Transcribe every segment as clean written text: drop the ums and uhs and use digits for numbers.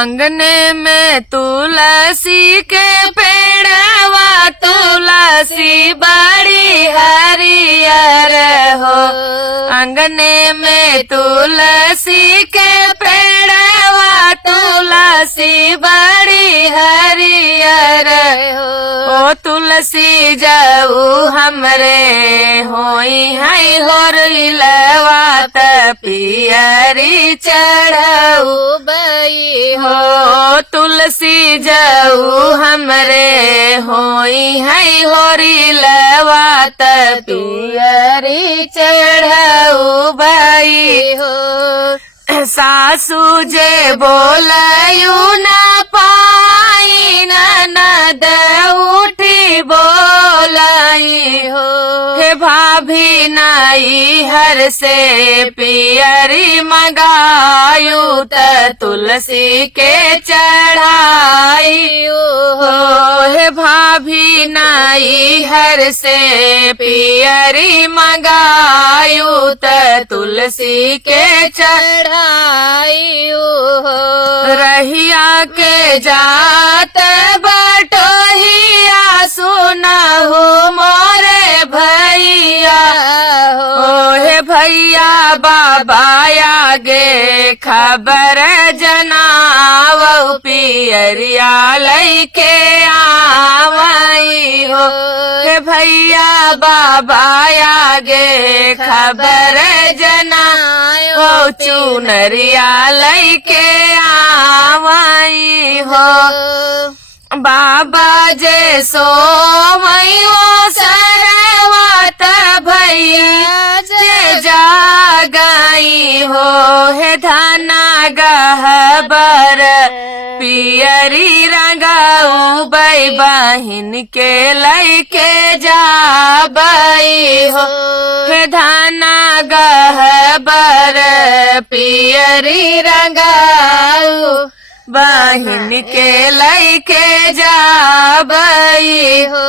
अंगने में तुलसी के पेड़वा तुलसी बड़ी हरियर हो। अंगने में तुलसी के पेड़वा तुलसी बड़ी हरियर हो। ओ तुलसी जाऊ हमरे होई है होरिलवा त पियरी चढ़ऊ बई हो। तुलसी जाऊ हमरे होई है होरिलवा त पियरी चढ़ऊ बई हो। सासू जे बोलयू न पाई ननद उठी बोलाई हो। हे भाभी नाई हर से पियरी मंगायू त तुलसी के चढ़ाई हो। हे भाभी नाई हर से पियरी मंगायू त तुलसी के चढ़ाई हो। रहिया के जात बटोहिया सुनहु मोरे भैया हो। हे भैया बाबा आगे खबर जनावो पियरिया लैके आवई हो। हे भैया बाबा आगे खबर जनावो चुनरिया लैके आवई हो। बाबा जे सोवैयो सरवत भैया जे जागाई हो। हे धना गहबर पियरी रंगाऊ बई बहिन के लैके जाबई हो। हे धना गहबर पियरी रंगाऊ बहिन के लैके जाबई हो।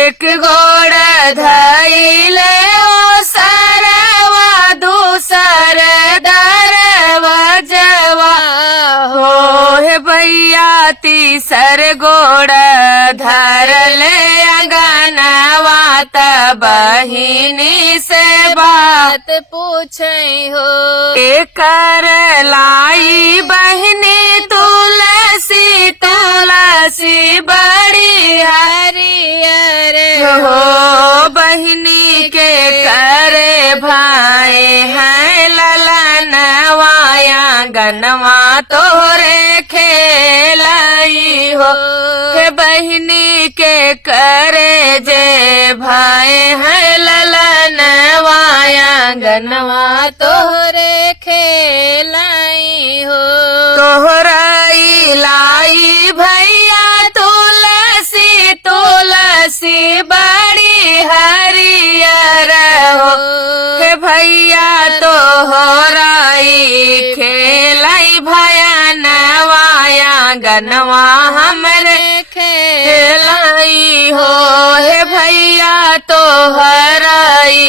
एक गोड़ धैले ओ सरवा दूसर दरवजवा हो। हे भैया तीसर गोड़ धरले अंगनवा त बहिनी से बात पूछे हो। एकर लाई बहिनी तुलसी तुलसी बड़ी हरियर हो। बहिनी के करे भाई है ललनवाया गनवा तोरे खेलाई हो। हे बहिनी के करे जे भाई है ललनवाया गनवा तोरे खेलाई हो। तोहराई लाई भैया तुलसी तुलसी बड़ी हरियर हो। हे भैया तोहराई खेलाई भयानवाया गनवा हमरे खेलाई हो। हे भैया तोहराई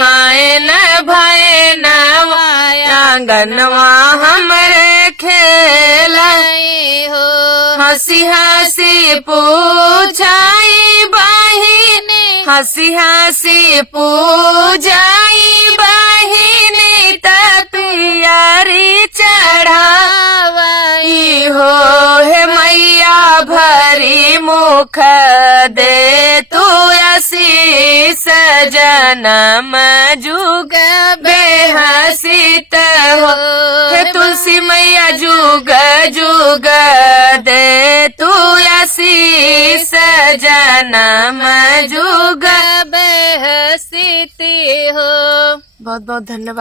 हाय न भयनवाया गनवा हमरे खेलाई हो। हंसी हंसी पूछाई बहिनी हंसी हंसी पूजाई बहिनी त पियरी चढ़ावई हो। हे मैया भरी मुख दे तू आशीष जनम जुग बेहसित हो। हे तुलसी मैया जुग जुग दे तू आशीष जनम जुग बेहसित हो। बहुत बहुत धन्यवाद।